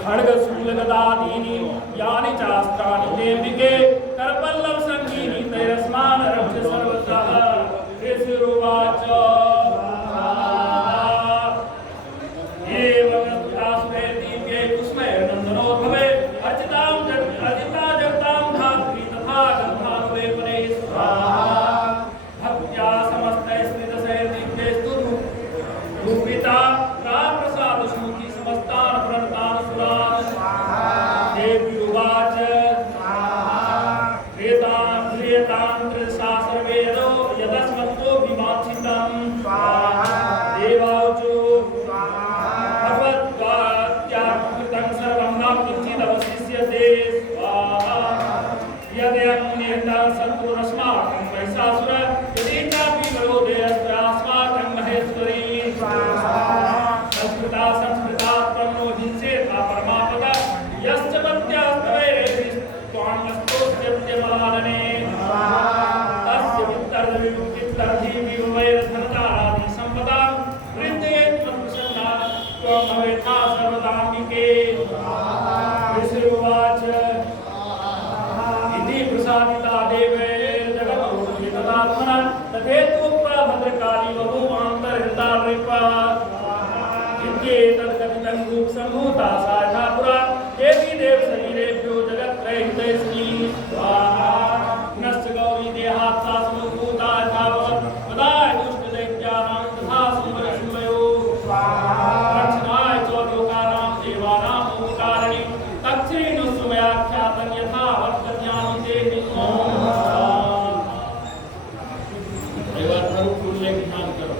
खड्ग शूल गदादीनि यानि चास्त्राणि देविके करपल्लव संगीनि तैरस्मान् रक्ष सर्वतः ऋषिरुवाच एवं स्तुतास्मे दीप्ये कुस्मैर्नन्दनो भवे अर्चितां अर्चिता जगतां धात्री तथा गन्धानुवे परे स्वाहा भक्त्या समस्तैस्त्रिदशैर्दीप्तेस्तु रूपिता प्राप्रसादस्मुखी समस्तान् प्रणतान् सुरान् देव्युवाच प्रियतां त्रिदशा सर्वे यदस्मत्तो विमाक्षितं देवावचो भगवद्वाक्याकृतं सर्वं न किञ्चिदवशिष्यते स्वाहा यदयं निहतं शत्रुरस्माकं महिषासुर यदि चापि विरोधे अस्माकं महेश्वरी संस्कृता त्वन्नो हिंसेता परमापदा यश्च मत्यास्तवैरेभिस्त्वान्नस्तोऽस्त्यमलालने तस्य वित्तर्धि विवैर्धनतारादि सम्पदां वृद्धयेत् त्वत्प्रसन्ना त्वं भवेथा सर्वदाम्बिके ऋषिरुवाच इति प्रसादिता देवैर्जगतो तथेत्युक्ता भद्रकाली बभूवान्तर्हिता इत्येतत्कथितं रूपसम्भूता साधा पुरा देवी देवशरीरेभ्यो जगत्त्रयहितैषी स्वाहा पुनश्च गौरी देहात् सा समुद्भूता यथावत् तदाय दुष्टदैत्यानां तथा सुमरशूलयो स्वाहा रक्षणाय च लोकानां देवानां उपकारिणी तच्छ्रीनुस्वयाख्यातं यथावत् कथयामि देहि ध्यान करो।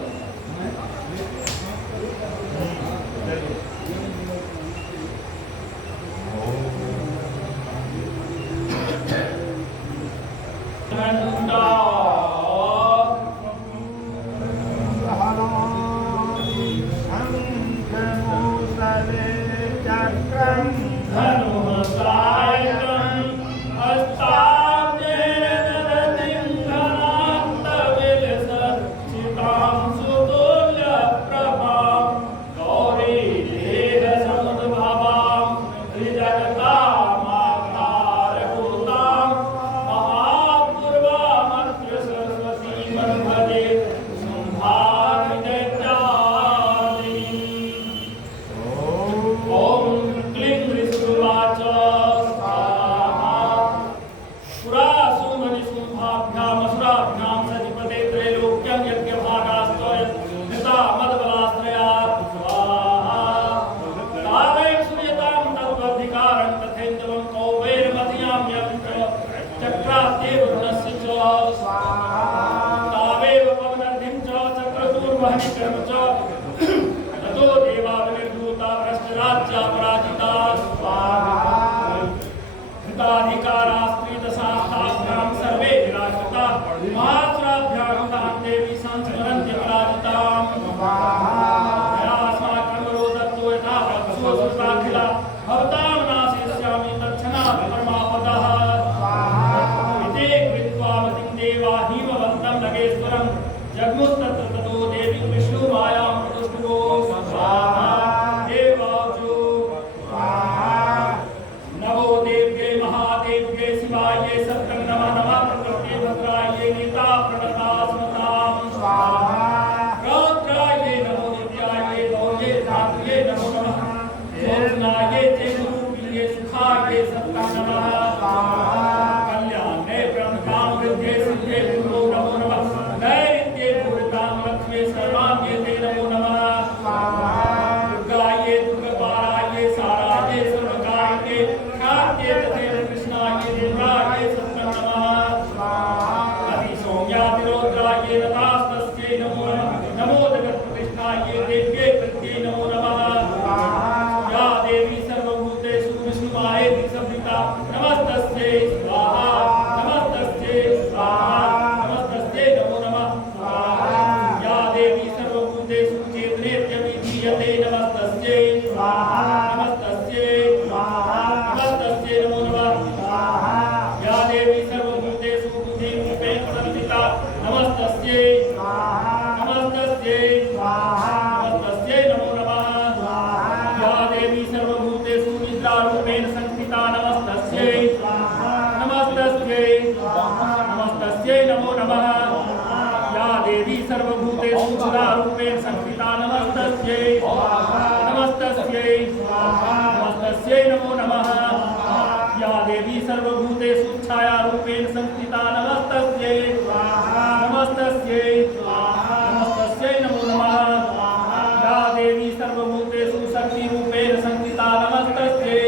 जगमुस्तत्र ततो देवी विष्णुवाय सत्ता नमः कल्याणे ब्रह्मकाम विद्ये सिद्धे गुरो नमो नमः नैत्ये पूर्णकाम लक्ष्मी सर्वांगे ते नमो नमः दुर्गाये दुर्गपाराये साराये सर्वकाये ख्यात्ये तथे कृष्णाये दुर्गाये सत्ता नमः आदि सौम्यातिरोद्राये नतास्तस्यै नमो नमः नमो जगत् प्रतिष्ठाये देव्ये प्रत्ये नमो नमः या देवी सर्वभूतेषु विष्णुमायेति संहिता नमस्तस्यै स्वाहा नमस्तस्यै स्वाहा नमस्तस्यै नमो नमः स्वाहा या देवी सर्वभूतेषु चेतनेत्यभिधीयते नमस्तस्यै स्वाहा नमस्तस्यै स्वाहा नमस्तस्यै नमो नमः स्वाहा या देवी सर्वभूतेषु बुद्धिरूपेण संस्थिता नमस्तस्यै स्वाहा नमस्तस्यै स्वाहा नमस्तस्यै नमो नमः या देवी सर्वभूतेषु निद्रारूपेण संस्थिता नमस्तस्यै नमस्तस्यै नमस्तस्यै नमो नमः या देवी सर्वभूतेषु सुधारूपेण संस्थिता नमस्तस्यै नमस्तस्यै नमस्तस्यै नमो नमः या देवी सर्वभूतेषु छायारूपेण संस्थिता नमस्तस्यै नमस्तस्यै नमस्तस्यै नमो नमः या देवी सर्वभूतेषु शक्तिरूपेण संस्थिता नमस्तस्यै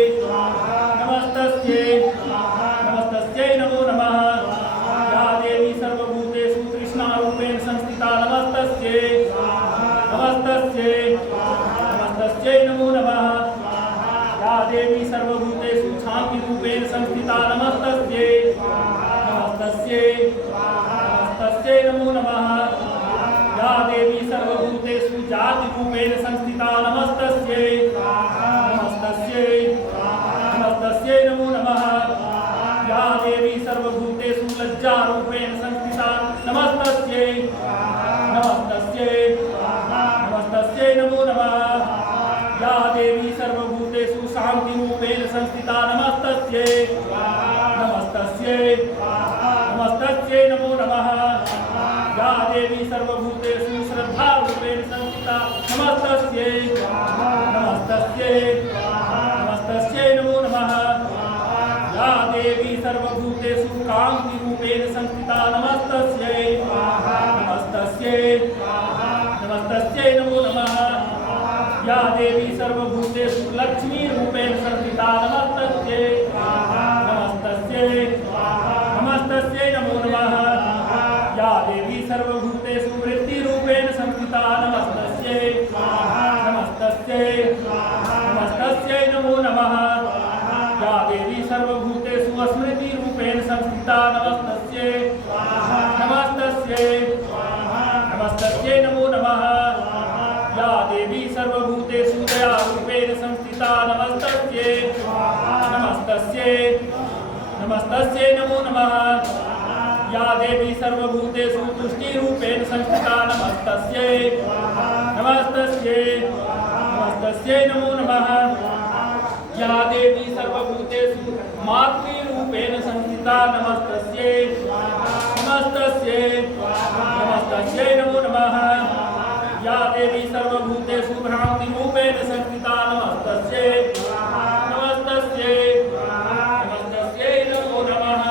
नमस्तस्यै नमस्तस्यै नमो नमः या देवी सर्वभूतेषु कृष्णारूपेण संस्थिता नमस्तस्यै नमस्तस्यै नमस्तस्यै नमो नमः या देवी सर्वभूतेषु शान्तिरूपेण संस्थिता नमस्तस्यै नमस्तस्यै नमस्तस्यै नमो नमः या देवी सर्वभूतेषु जातिरूपेण संस्थिता नमस्तस्यै नमस्तस्यै नमस्तस्यै नमो नमः या देवी सर्वभूतेषु लज्जारूपेण संस्थिता नमस्तस्यै नमस्तस्यै नमस्तस्यै नमो नमः या देवी सर्वभूतेषु शान्तिरूपेण संस्थिता नमस्तस्यै नमस्तस्यै नमस्तस्यै नमो नमः या देवी सर्वभूतेषु श्रद्धारूपेण संस्थिता नमस्तस्यै नमस्तस्यै नमस्तस्यै नमो नमः या देवी सर्वभूतेषु कान्तिरूपेण संस्थिता नमस्तस्यै नमस्तस्यै नमस्तस्यै नमो नमः या देवी सर्वभूतेषु लक्ष्मीरूपेण संस्थिता नमस्तस्यै नमस्तस्यै नमस्तस्यै नमो नमः या देवी सर्वभूतेषु वृत्तिरूपेण संस्थिता नमस्तस्यै नमस्तस्यै नमस्तस्यै नमो नमः या देवी सर्वभूतेषु स्मृतिरूपेण संस्थिता नमस्तस्यै नमस्तस्यै नमस्तस्यै नमो नमः या देवी सर्वभूतेषु दयारूपेण संस्थिता नमस्तस्यै नमस्तस्यै नमस्तस्यै नमो नमः या देवी सर्वभूतेषु तुष्टिरूपेण संस्थिता नमस्तस्यै नमस्तस्यै नमस्तस्यै नमो नमः या देवी सर्वभूतेषु मातृरूपेण संस्थिता नमस्तस्यै नमस्तस्यै नमस्तस्यै नमो नमः या देवी सर्वभूतेषु भ्रान्तिरूपेण संस्थिता नमस्तस्यै नमस्तस्यै नमस्तस्यै नमो नमः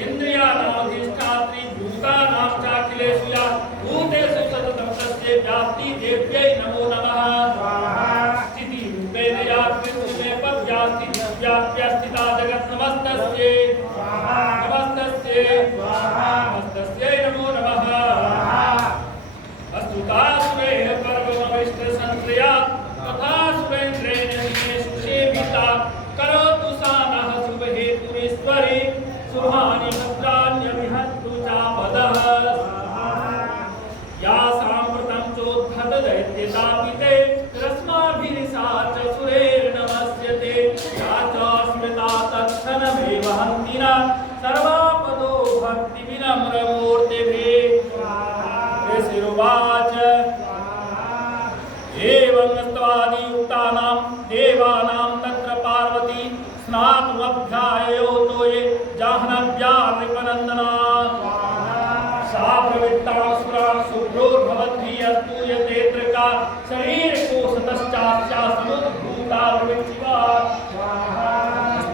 इन्द्रियाणामधिष्ठात्री भूतानां चाखिलेषु या भूतेषु सततं तस्यै व्याप्ति देव्यै नमो नमः स्थितिरूपेण या त्रिभुवने पद्यास्ति व्याप्यस्थिता जगत् नमस्तस्यै नमस्तस्यै नमस्तस्यै नमो नमः अस्तुतासुरैः पर्वमविष्टसंश्रया तथा सुरेन्द्रेण दिनेषु सेविता करोतु सा नः शुभहेतुरीश्वरी शुभानि भद्राण्यभिहन्तु चापदः या साम्प्रतं चोद्धतदैत्यतापिते रश्माभिनिशा च सुरैर्नमस्यते या च स्मृता तत्क्षणमेव हन्तिना सर्वापदो भक्तिविनम्रमूर्तिभिः ऋषिरुवाच एवं स्तवादियुक्तानां देवानां तत्र पार्वती स्नातुमभ्याययोतो ये जाह्नव्या नृपनन्दना सा प्रवृत्तासुरा शुभ्रोर्भवद्भिः अस्तूयते का शरीरकोशतश्चास्या समुद्भूता प्रवृत्तिवा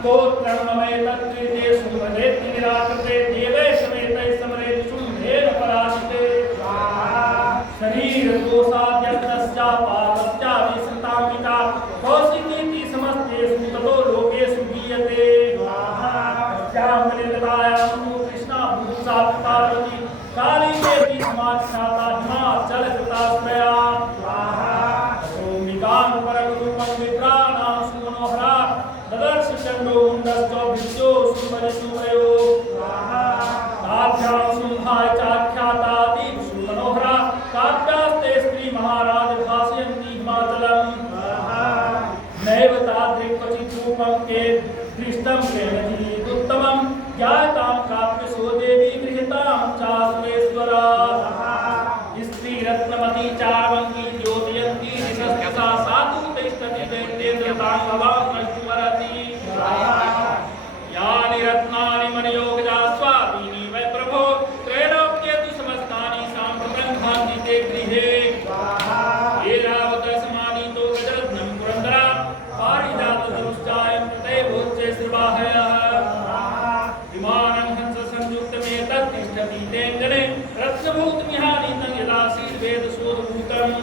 स्तोत्रं ममेतत्कृते शुम्भेति निराकृते देवेशमेतै समरे शुम्भेन पराजिते शरीरदोषाद्यन्तस्या पापस्या विसृतामिता कौशिकीति समस्तेषु ततो लोकेषु गीयते श्यामलितायां कृष्णा भूषा पार्वती काली देवी समाख्याता हिमाचलकृताश्रया ओमिकानुपरगुरुपं विप्राणां सुमनोहरा ददर्श चन्द्रो मुण्डश्च भिष्यो सुमरिसुमयो ताभ्यां शुम्भाय चाख्याता दीप्सु मनोहरा काव्यास्ते स्त्री महाराज भाषयन्ति हिमाचलम् नैव तादृक् रूपं के दृष्टं प्रेमजीदुत्तमं ज्ञातां काव्यसो देवी गृहीतां चासुरेश्वरा स्त्रीरत्नमती चावङ्गी द्योतयन्ती दिशस्सा साधु तिष्ठति दैत्येन्द्रतां भवामश्वरति यानि रत्नानि मनयोगजा स्वादीनि वै प्रभो त्रैलोक्येतु समस्तानि साम्प्रतङ्घान्ति ते गृहे ऐरावतसमानीतो गजरत्नं पुरन्दरा पारिजातधनुश्चायं तथैवोच्चे श्रीवाहयः विमानं हंससंयुक्तमेतत् तिष्ठति तेऽङ्गने रत्नभूतमिहानीतं यदासीद्वेदशोधभूतम्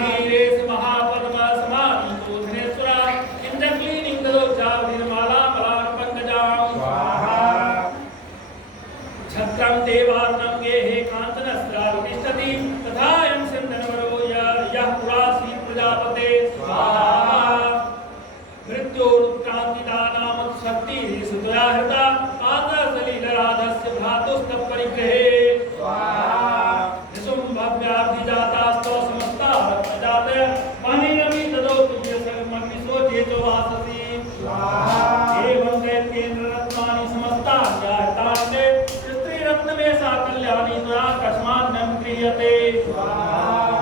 धीरेश महापद्मसमानीतो धनेश्वरा इन्द्रक्लीनिं ददोच्चावधिर्माला पलाकपङ्कजां छत्रं देवार्णं गेहे काञ्चनस्त्रावतिष्ठति तथायं सिन्धनवरो यः पुरासीत् प्रजापते स्वाहा मृत्योरुत्क्रान्तिदानामुत्शक्तिः सुतया हृता पादसलिलराधस्य भ्रातुस्तत्परिग्रहे निशुम्भव्याधिजातास्तो समस्ता रत्नजातय महिरमि तदो तुल्यसमग्निशोचेतो वाससि एवं दैत्येन्द्ररत्नानि समस्तान्याहतान्ते स्त्रीरत्नमे सा कल्याणी त्वया कस्मात् न क्रियते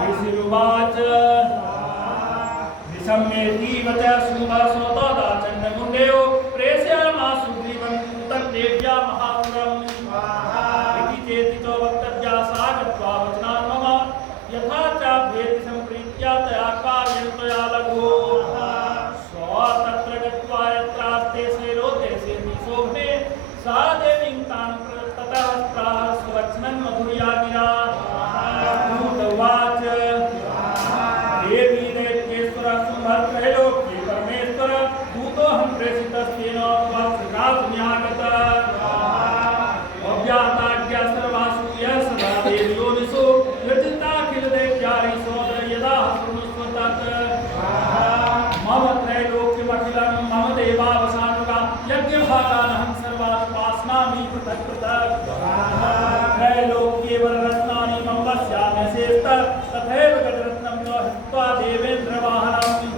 ऋषिरुवाच सम्मेतीव च शुम्भसोतदा चण्डमुण्डेयो प्रेषयामासु ग्रीवं तद्देव्या महासुरम् इति चेति च वक्तव्या सा गत्वा वचनान् मम यथा चाभ्येति सम्प्रीत्या तया कार्यं त्वया लघो तत्र गत्वा यत्रास्ते शैलोते सेति शोभने सा देवीं तां ततः प्राह स्ववचनं मधुर्या गिरा उवाच देवी त्रैलोक्ये परमेश्वर दूतोऽहं प्रेषितस्तेन वत्सकासुन्यागत अव्याताज्ञा सर्वासु यः सदा देवयोनिषु निर्जिताखिलदैत्यानि सोदर्यदा शृणुष्व तत् मम त्रैलोक्यमखिलं मम देवावसानुगा यज्ञभागानहं सर्वानुपास्नामि पृथक् पृथक् त्रैलोक्ये वररत्नानि मम वश्याम्यशेषतः तथैव गजरत्नं च हित्वा देवेन्द्रवाहनम्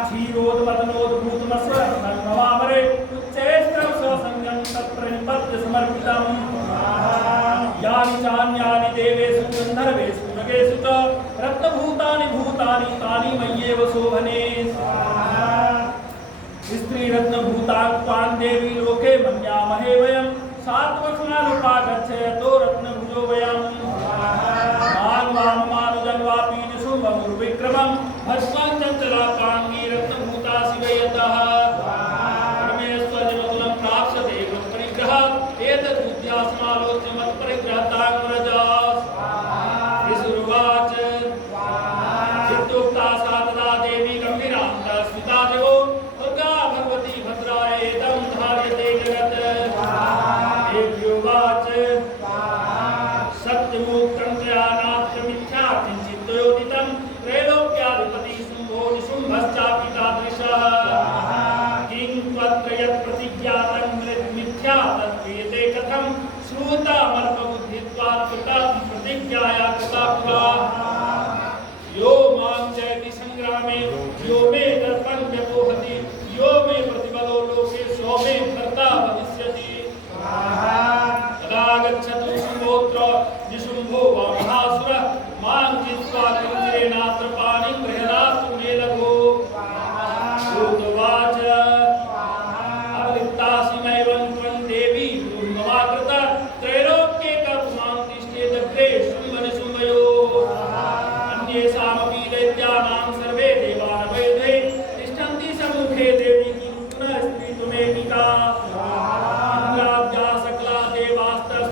क्षीरोद्मदनोद्भूतमस्वरत्नं नमामरे उच्चैस्त्रं स्वसङ्गं तत्र निपत्य समर्पितम् यानि चान्यानि देवेषु गन्धर्वेषु नगेषु च रत्नभूतानि भूतानि तानि मय्येव शोभने स्त्रीरत्नभूतां देवी लोके मन्यामहे वयं सात्वक्ष्मारूपा गच्छयतो रत्नभुजो वयम् मानुजं वापि निशुम्भमुर्विक्रमं भस्मं चञ्चलापाङ्गी रत्नभूता शिवयतः परमेश्वरजमतुलं प्राप्स्यते परिग्रहात् एतद्बुद्ध्या समालोच्य मत्परिग्रहतां व्रजा ऋषिरुवाच इत्युक्ता सा तदा देवी गम्भीरां स्मिता देवो दुर्गा भगवती भद्रायेदं धार्यते जगत् देव्योवाच सत्यमुक्तं त्वया नात्र मिथ्या किञ्चित् त्वयोदितं त्रैलोक्याधिपति शुम्भो निशुम्भश्चापि तादृशः किं त्वत्र यत् प्रतिज्ञातं मिथ्या तत्क्रियते कथं श्रुतामल्पबुद्धित्वात् कृता प्रतिज्ञाया कृता पुरा यो मां जयति संग्रामे यो मे दर्पं व्यपोहति यो मे प्रतिबलो लोके सो मे कर्ता भविष्यति तदा गच्छतु शुम्भोऽत्र निशुम्भो वा महासुरः मां जित्वा कुञ्जरेणात्र पाणिं गृह्णातु मे लघो उवाच अवलिप्तासिमैवं त्वं देवी ममाकृत त्रैलोक्ये कर्मां तिष्ठेदग्रे शुम्भनिशुम्भयोः अन्येषामपि दैत्यानां सर्वे